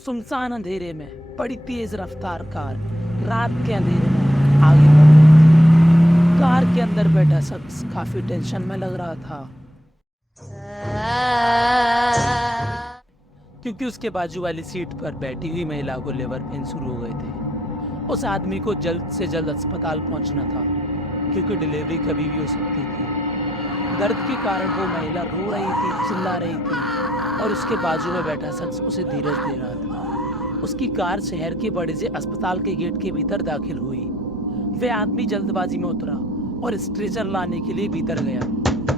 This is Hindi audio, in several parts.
सुनसान अंधेरे में बड़ी तेज रफ्तार कार रात के अंधेरे में आगे बढ़ रही थी। कार के अंदर बैठा शख्स काफी टेंशन में लग रहा था, क्योंकि उसके बाजू वाली सीट पर बैठी हुई महिला को लेबर पेन शुरू हो गए थे। उस आदमी को जल्द से जल्द अस्पताल पहुंचना था, क्योंकि डिलीवरी कभी भी हो सकती थी। दर्द के कारण वो महिला रो रही थी, चिल्ला रही थी, और उसके बाजू में बैठा शख्स उसे धीरज दे रहा था। उसकी कार शहर के बड़े से अस्पताल के गेट के भीतर दाखिल हुई। वह आदमी जल्दबाजी में उतरा और स्ट्रेचर लाने के लिए भीतर गया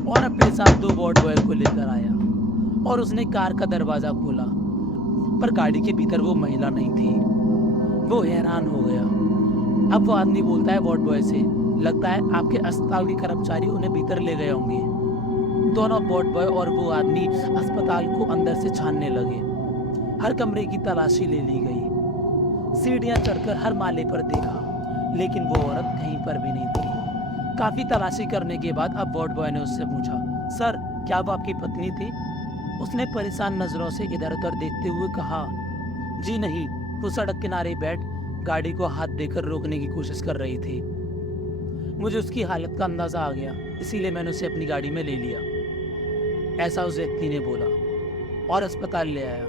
और अपने साथ 2 वार्ड बॉय को लेकर आया और उसने कार का दरवाजा खोला, पर गाड़ी के भीतर वो महिला नहीं थी। वो हैरान हो गया। अब वो आदमी बोलता है वार्ड बॉय से, लगता है आपके अस्पताल के कर्मचारी उन्हें भीतर ले गए होंगे। दोनों वार्ड बॉय और वो आदमी अस्पताल को अंदर से छानने लगे। हर कमरे की तलाशी ले ली गई। सीढ़ियां चढ़कर हर माले पर देखा, लेकिन वो औरत कहीं पर भी नहीं थी। काफी तलाशी करने के बाद अब वार्ड बॉय ने उससे पूछा, सर क्या वो आपकी पत्नी थी? उसने परेशान नजरों से इधर उधर देखते हुए कहा, जी नहीं, वो सड़क किनारे बैठ गाड़ी को हाथ देकर रोकने की कोशिश कर रही थी। मुझे उसकी हालत का अंदाजा आ गया, इसीलिए मैंने उसे अपनी गाड़ी में ले लिया। ऐसा उस व्यक्ति ने बोला और अस्पताल ले आया।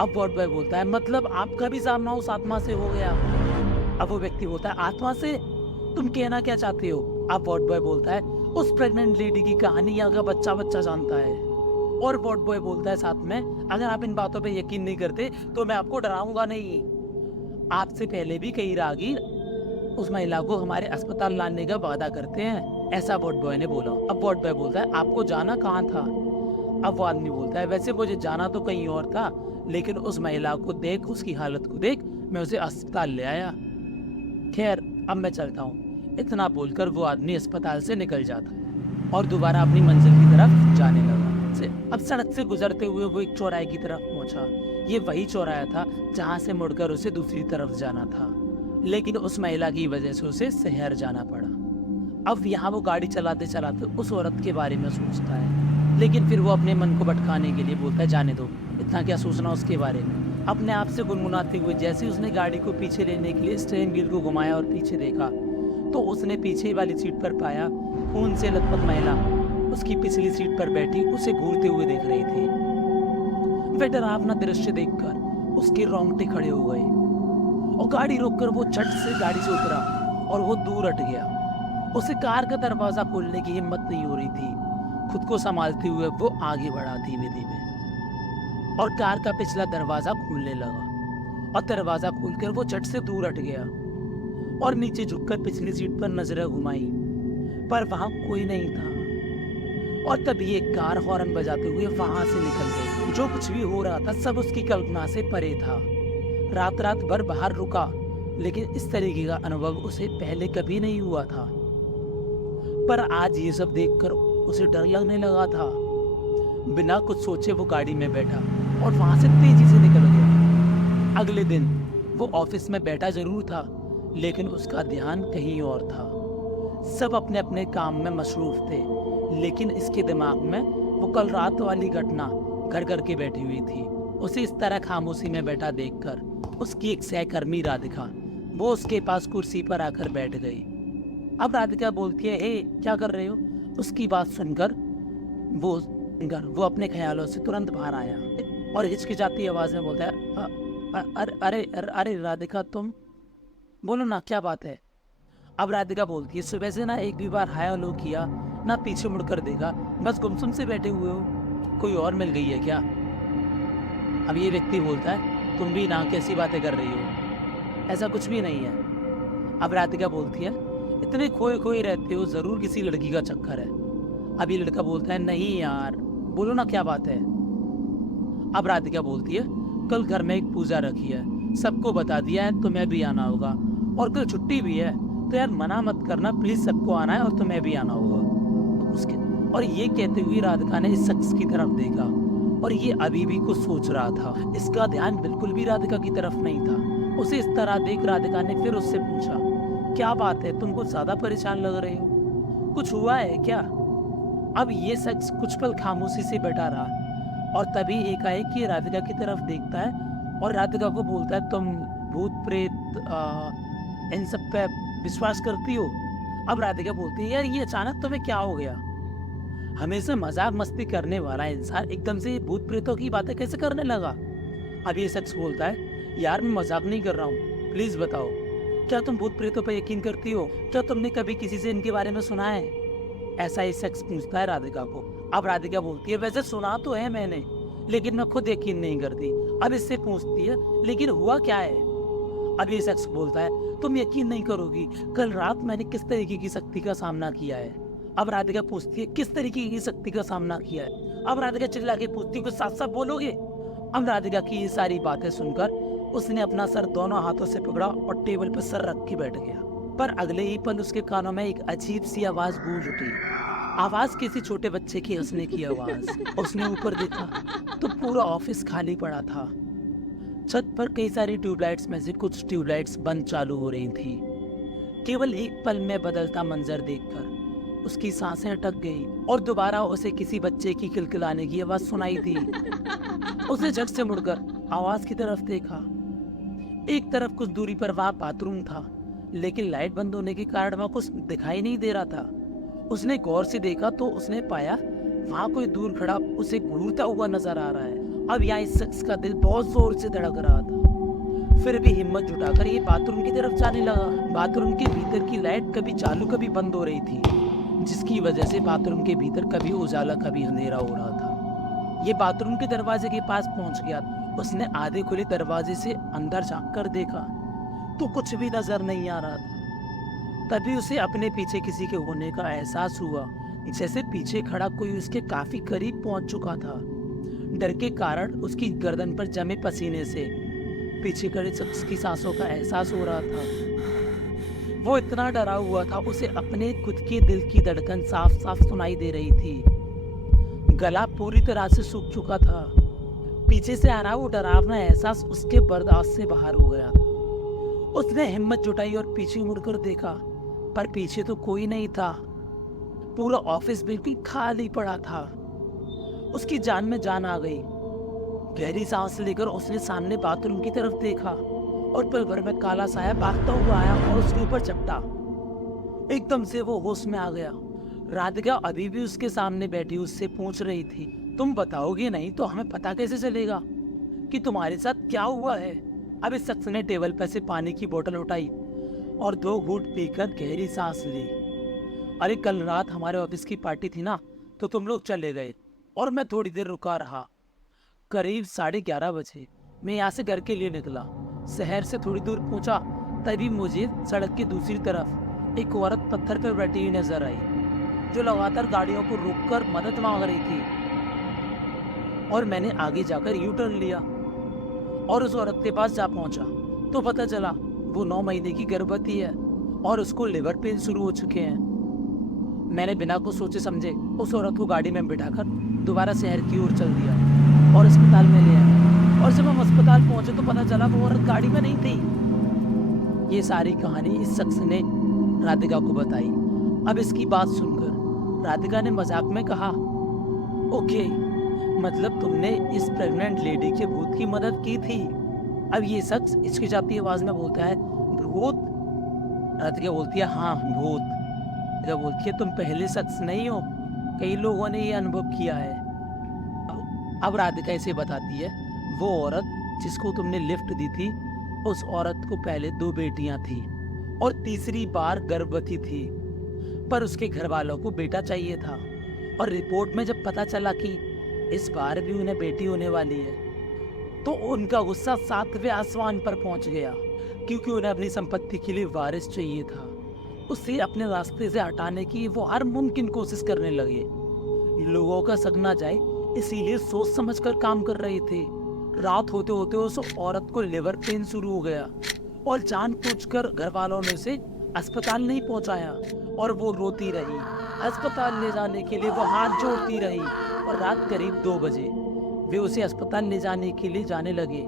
अब वार्ड बॉय बोलता है, मतलब आपका भी सामना उस आत्मा से हो गया? अब वो व्यक्ति बोलता है, आत्मा से? तुम कहना क्या चाहते हो? अब वार्ड बॉय बोलता है, उस प्रेग्नेंट लेडी की कहानी यहाँ का बच्चा बच्चा जानता है। और वार्ड बॉय बोलता है साथ में, अगर आप इन बातों पे यकीन नहीं करते तो मैं आपको डराऊंगा नहीं। आपसे पहले भी कई राहगीर उस महिला को हमारे अस्पताल लाने का वादा करते हैं, ऐसा वार्ड बॉय ने बोला। अब वार्ड बॉय बोलता है, आपको जाना कहाँ था? अब वो आदमी बोलता है, वैसे मुझे जाना तो कहीं और था, लेकिन उस महिला को देख, उसकी हालत को देख, मैं उसे अस्पताल ले आया। खैर अब मैं चलता हूँ। इतना बोलकर वो आदमी अस्पताल से निकल जाता और दोबारा अपनी मंजिल की तरफ जाने लगा। अब सड़क से गुजरते हुए वो एक चौराहे की तरफ पहुंचा। ये वही चौराहा था जहां से मुड़कर उसे दूसरी तरफ जाना था, लेकिन उस महिला की वजह से उसे शहर जाना पड़ा। अब यहाँ वो गाड़ी चलाते चलाते उस औरत के बारे में सोचता है, लेकिन फिर वो अपने मन को भटकाने के लिए बोलता है, जाने दो, इतना क्या सोचना उसके बारे में। अपने आप से गुनगुनाते हुए जैसे ही उसने गाड़ी को पीछे लेने के लिए स्टीयरिंग व्हील को घुमाया और पीछे देखा, तो उसने पीछे वाली सीट पर पाया खून से लथपथ महिला उसकी पिछली सीट पर बैठी उसे घूरते हुए देख रही थी। वह डरावना दृश्य देखकर उसके रोंगटे खड़े हो गए और गाड़ी रोककर वो झट से गाड़ी से उतरा और वो दूर हट गया। उसे कार का दरवाजा खोलने की हिम्मत नहीं हो रही थी। खुद को संभालते हुए वो आगे बढ़ा धीमे धीमे और कार का पिछला दरवाजा खुलने लगा और दरवाजा खोलकर वो झट से दूर हट गया और नीचे झुककर पिछली सीट पर नजरें घुमाई, पर वहां कोई नहीं था। और तभी एक कार हॉर्न बजाते हुए वहां से निकल गई। जो कुछ भी हो रहा था सब उसकी कल्पना से परे था। रात भर बाहर रुका, लेकिन इस तरीके का अनुभव उसे पहले कभी नहीं हुआ था। पर आज ये सब देखकर उसे डर लगने लगा था। बिना कुछ सोचे वो गाड़ी में बैठा और वहां से तेजी से निकल गया। अगले दिन वो ऑफिस में बैठा जरूर था, लेकिन उसका ध्यान कहीं और था। सब अपने अपने काम में मसरूफ थे, लेकिन इसके दिमाग में वो कल रात वाली घटना घर करके बैठी हुई थी। उसे इस तरह खामोशी में बैठा देखकर उसकी एक सहकर्मी राधिका वो उसके पास कुर्सी पर आकर बैठ गई। अब राधिका बोलती है, ए क्या कर रहे हो? उसकी बात सुनकर वो अपने ख्यालों से तुरंत बाहर आया और हिचकिचाती आवाज में बोलता है, अरे राधिका, तुम बोलो ना, क्या बात है? अब राधिका बोलती है, सुबह से ना एक भी बार हाय हेलो किया, ना पीछे मुड़कर देखा, बस गुमसुम से बैठे हुए हो। कोई और मिल गई है क्या? अब ये व्यक्ति बोलता है, तुम भी ना कैसी बातें कर रही हो, ऐसा कुछ भी नहीं है। अब राधिका बोलती है, इतने खोए खोए रहते हो, जरूर किसी लड़की का चक्कर है। अब ये लड़का बोलता है, नहीं यार, बोलो ना क्या बात है। अब राधिका बोलती है, कल घर में एक पूजा रखी है, सबको बता दिया है, तुम्हें भी आना होगा, और कल छुट्टी भी है, तो यार मना मत करना प्लीज, सबको आना है और तुम्हें भी आना होगा। उसके और ये कहते हुए राधिका ने इस शख्स की तरफ देखा और ये अभी भी कुछ सोच रहा था। इसका ध्यान बिल्कुल भी राधिका की तरफ नहीं था। उसे इस तरह देख राधिका ने फिर उससे पूछा, क्या बात है, तुम कुछ ज्यादा परेशान लग रहे हो, कुछ हुआ है क्या? अब ये शख्स कुछ पल खामोशी से बैठा रहा और तभी एकाएक ये राधिका की तरफ देखता है और राधिका को बोलता है तुम भूत प्रेत इन सब पे विश्वास करती हो। अब राधिका बोलती है यार ये अचानक तुम्हें क्या हो गया, हमेशा मजाक मस्ती करने वाला इंसान एकदम से भूत प्रेतों की बातें कैसे करने लगा। अब ये शख्स बोलता है यार मैं मजाक नहीं कर रहा हूँ, प्लीज बताओ क्या तुम भूत प्रेतों पर यकीन करती हो, क्या तुमने कभी किसी से इनके बारे में सुना है, ऐसा ये शख्स पूछता है राधिका को। अब राधिका बोलती है वैसे सुना तो है मैंने, लेकिन मैं खुद यकीन नहीं करती। अब इससे पूछती है लेकिन हुआ क्या है। अब ये शख्स बोलता है तुम यकीन नहीं करोगी, कल रात मैंने किस तरीके की शक्ति का सामना किया है। अब राधिका पूछती है किस तरीके की शक्ति का सामना किया है। अब राधिका चिल्ला के पूछती है कुछ साफ साफ बोलोगे। अब राधिका की ये सारी बातें सुनकर उसने अपना सर दोनों हाथों से पकड़ा और टेबल पर सर रख के बैठ गया। पर अगले ही पल उसके कानों में एक अजीब सी आवाज गूंज उठी, आवाज किसी छोटे बच्चे की हंसने की आवाज। उसने ऊपर देखा तो पूरा ऑफिस खाली पड़ा था। छत पर कई सारी ट्यूबलाइट्स में से कुछ ट्यूबलाइट्स बंद चालू हो रही थी। केवल एक पल में बदलता मंजर देखकर उसकी सांसें अटक गई और दोबारा उसे किसी बच्चे की किलकिलाने की आवाज सुनाई दी। उसने झट से मुड़कर आवाज की तरफ देखा। एक तरफ कुछ दूरी पर वहां बाथरूम था, लेकिन लाइट बंद होने के कारण वहां कुछ दिखाई नहीं दे रहा था। उसने गौर से देखा तो उसने पाया वहां कोई दूर खड़ा उसे घूरता हुआ नजर आ रहा है। अब यहाँ इस शख्स का दिल बहुत जोर से धड़क रहा था, फिर भी हिम्मत जुटाकर ये बाथरूम की तरफ जाने लगा। बाथरूम के भीतर की लाइट कभी चालू कभी बंद हो रही थी, जिसकी वजह से बाथरूम के भीतर कभी उजाला कभी अंधेरा हो रहा था। ये बाथरूम के दरवाजे के पास पहुंच गया। उसने आधे खुले दरवाजे से अंदर झांक कर देखा तो कुछ भी नजर नहीं आ रहा था। तभी उसे अपने पीछे किसी के होने का एहसास हुआ, जैसे पीछे खड़ा कोई उसके काफी करीब पहुंच चुका था। डर के कारण उसकी गर्दन पर जमे पसीने से पीछे खड़े शख्स की सांसों का एहसास हो रहा था। वो इतना डरा हुआ था उसे अपने खुद के दिल की धड़कन साफ साफ सुनाई दे रही थी। गला पूरी तरह से सूख चुका था। पीछे से आ रहा वो डरावना एहसास उसके बर्दाश्त से बाहर हो गया था। उसने हिम्मत जुटाई और पीछे मुड़कर देखा, पर पीछे तो कोई नहीं था। पूरा ऑफिस बिल्कुल खाली पड़ा था। उसकी जान में जान आ गई। गहरी सांस लेकर उसने सामने बाथरूम की तरफ देखा और पल भर में काला साया भागता हुआ आया और उसके ऊपर झपटा। एकदम से वो होश में आ गया। राधिका अभी भी उसके सामने बैठी उससे पूछ रही थी तुम बताओगे नहीं तो हमें पता कैसे चलेगा कि तुम्हारे साथ क्या हुआ है। अब इस शख्स ने टेबल पर से पानी की बोतल उठाई और 2 घूंट पीकर गहरी सांस ली। अरे कल रात हमारे ऑफिस की पार्टी थी ना, तो तुम लोग चले गए और मैं थोड़ी देर रुका रहा। करीब 11:30 बजे मैं यहाँ से घर के लिए निकला। शहर से थोड़ी दूर पहुंचा, तभी मुझे सड़क की दूसरी तरफ एक औरत पत्थर पर बैठी हुई नजर आई, जो लगातार गाड़ियों को रोककर मदद मांग रही थी। और मैंने आगे जाकर यू टर्न लिया और उस औरत के पास जा पहुंचा तो पता चला वो 9 महीने की गर्भवती है और उसको लिवर पेन शुरू हो चुके हैं। मैंने बिना कुछ सोचे समझे उस औरत को गाड़ी में बिठाकर दोबारा शहर की ओर चल दिया और अस्पताल में ले आया। और जब हम अस्पताल पहुंचे तो पता चला वो औरत गाड़ी में नहीं थी। ये सारी कहानी इस शख्स ने राधिका को बताई। अब इसकी बात सुनकर राधिका ने मजाक में कहा ओके, मतलब तुमने इस प्रेग्नेंट लेडी के भूत की मदद की थी। अब ये शख्स हिचकिचाती आवाज में बोलता है भूत। राधिका बोलती है हाँ भूत। जब बोलती है तुम पहले शख्स नहीं हो, कई लोगों ने ये अनुभव किया है। अब राधिका इसे बताती है वो औरत जिसको तुमने लिफ्ट दी थी, उस औरत को पहले 2 बेटियां थी और तीसरी बार गर्भवती थी, पर उसके घर वालों को बेटा चाहिए था। और रिपोर्ट में जब पता चला कि इस बार भी उन्हें बेटी होने वाली है, तो उनका गुस्सा 7वें आसमान पर पहुंच गया, क्योंकि उन्हें अपनी संपत्ति के लिए वारिस चाहिए था। उसे अपने रास्ते से हटाने की वो हर मुमकिन कोशिश करने लगे। लोगों का शक ना जाए इसीलिए सोच समझकर काम कर रहे थे। रात होते होते उस औरत को लिवर पेन शुरू हो गया और जानबूझकर घर वालों ने उसे अस्पताल नहीं पहुंचाया और वो रोती रही। अस्पताल ले जाने के लिए वो हाथ जोड़ती रही और रात करीब 2 बजे वे उसे अस्पताल ले जाने के लिए जाने लगे।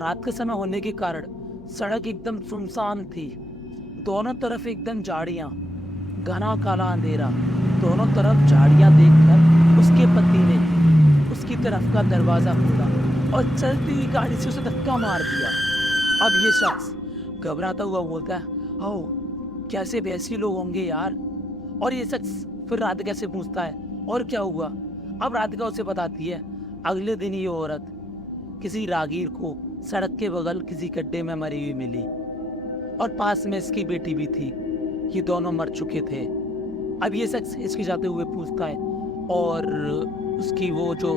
रात का समय होने के कारण सड़क एकदम सुनसान थी। दोनों तरफ एकदम झाड़ियां, घना काला अंधेरा। दोनों तरफ झाड़ियां देखकर उसके पति ने उसकी तरफ का दरवाजा खोला और चलती हुई गाड़ी से उसे धक्का मार दिया। अब ये शख्स घबराता हुआ बोलता है, ओ कैसे वैसे लोग होंगे यार। और ये शख्स फिर राधिका से पूछता है और क्या हुआ। अब राधिका उसे बताती है, अगले दिन ये औरत किसी राहगीर को सड़क के बगल किसी गड्ढे में मरी हुई मिली और पास में इसकी बेटी भी थी। ये दोनों मर चुके थे। अब ये शख्स हिचकिचाते हुए पूछता है, और उसकी वो जो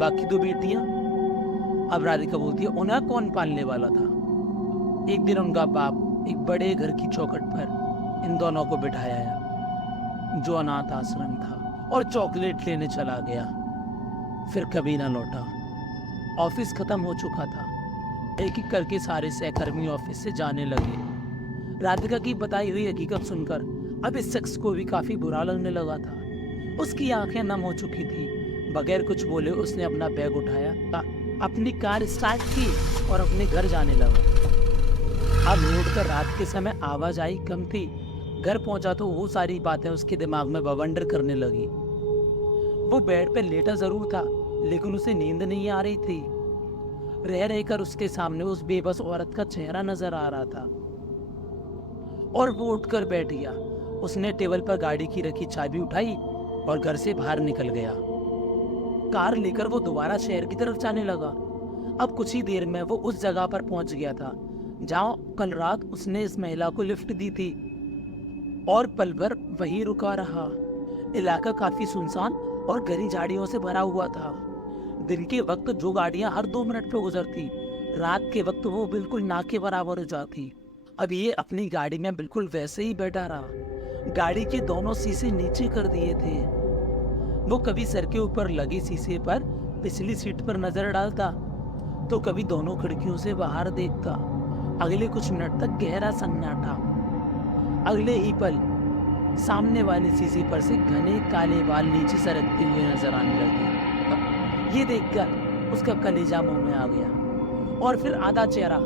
बाकी दो बेटियां। अब राधिका बोलती है, उन्हें कौन पालने वाला था। एक दिन उनका बाप एक बड़े घर की चौखट पर इन दोनों को बिठाया जो अनाथ आश्रम था और चॉकलेट लेने चला गया। फिर कभी ना लौटा। ऑफिस खत्म हो चुका था। एक एक करके सारे सहकर्मी ऑफिस से जाने लगे। राधिका की बताई हुई हकीकत सुनकर अब इस शख्स को भी काफी बुरा लगने लगा था। उसकी आंखें नम हो चुकी थी। बगैर कुछ बोले उसने अपना बैग उठाया, अपनी कार स्टार्ट की और अपने घर जाने लगा। अब रोड पर रात के समय आवाजाही कम थी। घर पहुंचा तो वो सारी बातें उसके दिमाग में बवंडर करने लगी। वो बेड पे लेटा जरूर था, लेकिन उसे नींद नहीं आ रही थी। रह रहकर उसके सामने उस बेबस औरत का चेहरा नजर आ रहा था और वो उठकर बैठ गया। उसने टेबल पर गाड़ी की रखी चाबी उठाई और घर से बाहर निकल गया। कार लेकर वो दोबारा शहर की तरफ जाने लगा। अब कुछ ही देर में वो उस जगह पर पहुंच गया था जहां कल रात उसने इस महिला को लिफ्ट दी थी और पल भर वहीं रुका रहा। इलाका काफी सुनसान और घनी झाड़ियों से भरा हुआ था। दिन के वक्त जो गाड़ियां हर 2 मिनट पे गुजरती, रात के वक्त वो बिल्कुल ना के बराबर हो जाती। अब ये अपनी गाड़ी में बिल्कुल वैसे ही बैठा रहा। गाड़ी के दोनों शीशे नीचे कर दिए थे। वो कभी सर के ऊपर लगे शीशे पर पिछली सीट पर नजर डालता तो कभी दोनों खिड़कियों से बाहर देखता। अगले कुछ मिनट तक गहरा सन्नाटा। अगले ही पल सामने वाले शीशे पर से घने काले बाल नीचे सरकते हुए नजर आने लगे। ये देखकर उसका कलेजा मुंह में आ गया और फिर आधा चेहरा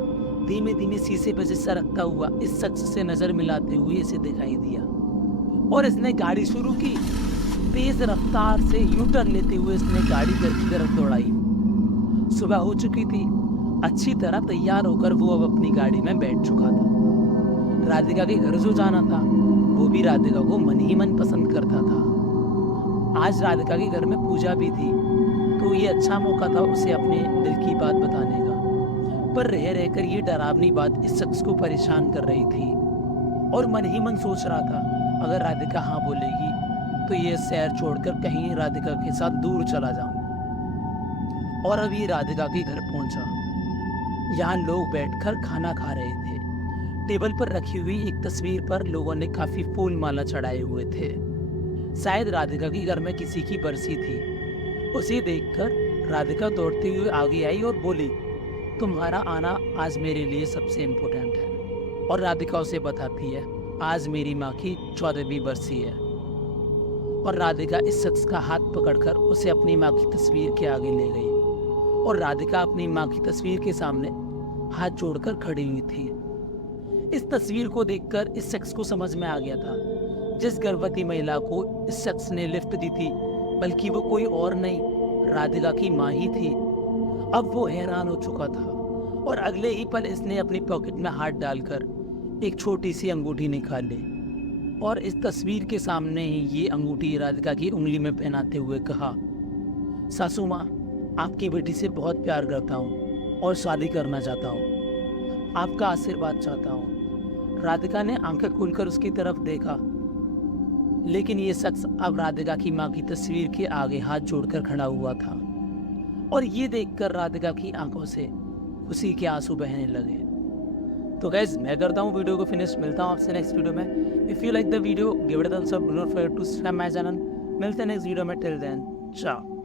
धीमे धीमे शीशे पर से सरकता हुआ इस शख्स से नजर मिलाते हुए इसे दिखाई दिया और इसने गाड़ी शुरू की। तेज रफ्तार से यूटर्न लेते हुए इसने गाड़ी घर की तरफ दौड़ाई। सुबह हो चुकी थी। अच्छी तरह तैयार होकर वो अब अपनी गाड़ी में बैठ चुका था। राधिका के घर जो जाना था वो भी राधिका को मन ही मन पसंद करता था। आज राधिका के घर में पूजा भी थी तो ये अच्छा मौका था उसे अपने दिल की बात बताने का। पर रह रहकर ये डरावनी बात इस शख्स को परेशान कर रही थी और मन ही मन सोच रहा था, अगर राधिका हाँ बोलेगी तो ये शहर छोड़कर कहीं राधिका के साथ दूर चला जाऊं। और अब ये राधिका के घर पहुंचा। यहाँ लोग बैठकर खाना खा रहे थे। टेबल पर रखी हुई एक तस्वीर पर लोगों ने काफी फूल माला चढ़ाए हुए थे। शायद राधिका के घर में किसी की बरसी थी। उसे देखकर राधिका दौड़ती हुई आगे आई और बोली, तुम्हारा आना आज मेरे लिए सबसे इम्पोर्टेंट है। और राधिका उसे बताती है, आज मेरी माँ की 14वीं बरसी है। और राधिका इस शख्स का हाथ पकड़कर उसे अपनी माँ की तस्वीर के आगे ले गई और राधिका अपनी माँ की तस्वीर के सामने हाथ जोड़कर खड़ी हुई थी। इस तस्वीर को देखकर इस शख्स को समझ में आ गया था, जिस गर्भवती महिला को इस शख्स ने लिफ्ट दी थी बल्कि वो कोई और नहीं, राधिका की माँ ही थी। अब वो हैरान हो चुका था और अगले ही पल इसने अपनी पॉकेट में हाथ डालकर एक छोटी सी अंगूठी निकाली और इस तस्वीर के सामने ही ये अंगूठी राधिका की उंगली में पहनाते हुए कहा, सासू माँ, आपकी बेटी से बहुत प्यार करता हूँ और शादी करना चाहता हूँ। आपका आशीर्वाद चाहता हूँ। राधिका ने आंखें खोलकर उसकी तरफ देखा, लेकिन ये शख्स अब राधिका की माँ की तस्वीर के आगे हाथ जोड़कर खड़ा हुआ था और ये देखकर राधिका की आंखों से खुशी के आंसू बहने लगे। तो गाइस, मैं करता हूँ वीडियो को फिनिश। मिलता हूँ आपसे नेक्स्ट वीडियो में। If you like the video, give it a thumbs up, do not forget to subscribe my channel. मिलते हैं नेक्स्ट वीडियो में। टिल देन, चाओ।